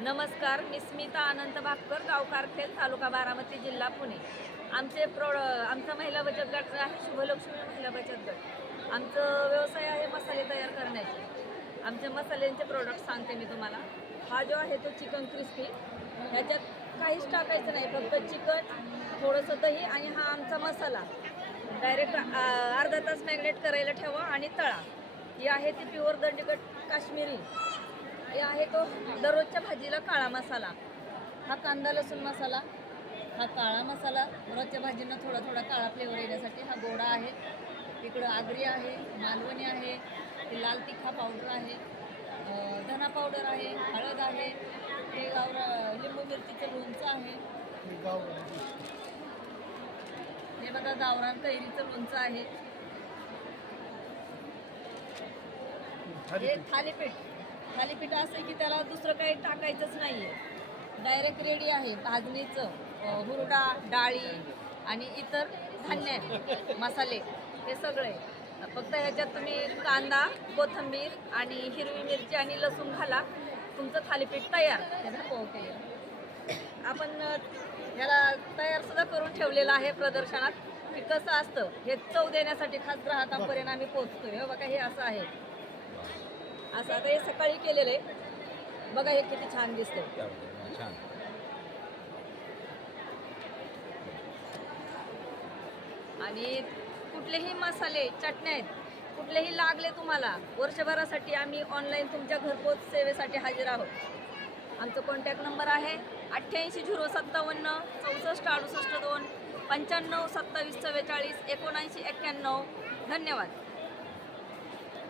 नमस्कार, मी स्मिता अनंत भापकर, गाव कारखेल, तालुका बारामती, जिल्हा पुणे. आमचा महिला बचत गट आहे शुभलक्ष्मी महिला बचत गट. आमचं व्यवसाय आहे मसाले तयार करण्याचे. आमचे मसाल्यांचे प्रोडक्ट सांगते मी तुम्हाला. हा जो आहे तो चिकन क्रिस्पी. ह्याच्यात काहीच टाकायचं नाही, फक्त चिकन, थोडंसं दही आणि हा आमचा मसाला. डायरेक्ट अर्धा तास मॅग्नेट करायला ठेवा आणि तळा. ही आहे ती प्युअर दंडीगट काश्मीरी. हे आहे तो दररोजच्या भाजीला काळा मसाला. हा कांदा लसूण मसाला, हा काळा मसाला. रोजच्या भाजींना थोडा थोडा काळा फ्लेवर येण्यासाठी. हा गोडा आहे. इकडं आगरी आहे, मालवणी आहे, ही लाल तिखा पावडर आहे, धना पावडर आहे, हळद आहे, हे लिंबू मिरचीचं लोणचं आहे. हे बघा गावरान कैरीचं लोणचं आहे. हे थालीपीठ असं की त्याला दुसरं काही टाकायचंच नाही आहे. डायरेक्ट रेडी आहे. भाजणीचं हुरडा, डाळी आणि इतर धान्य मसाले हे सगळे. फक्त ह्याच्यात तुम्ही कांदा, कोथिंबीर आणि हिरवी मिरची आणि लसूण घाला. तुमचं थालीपीठ तयार. त्याचा पोह केलं आपण ह्याला तयारसुद्धा करून ठेवलेलं आहे प्रदर्शनात की कसं असतं. हे चव देण्यासाठी खास ग्राहकांपर्यंत आम्ही पोहोचतोय. हे बघा, हे असं आहे. असं आता हे सकाळी केलेलं आहे. बघा हे किती छान दिसतंय. छान. आणि कुठलेही मसाले, चटण्या आहेत, कुठलेही लागले तुम्हाला वर्षभरासाठी आम्ही ऑनलाईन तुमच्या घरपोच सेवेसाठी हजर आहोत. आमचा कॉन्टॅक्ट नंबर आहे 88 057 64 68 2 95 27 44 79 91. धन्यवाद.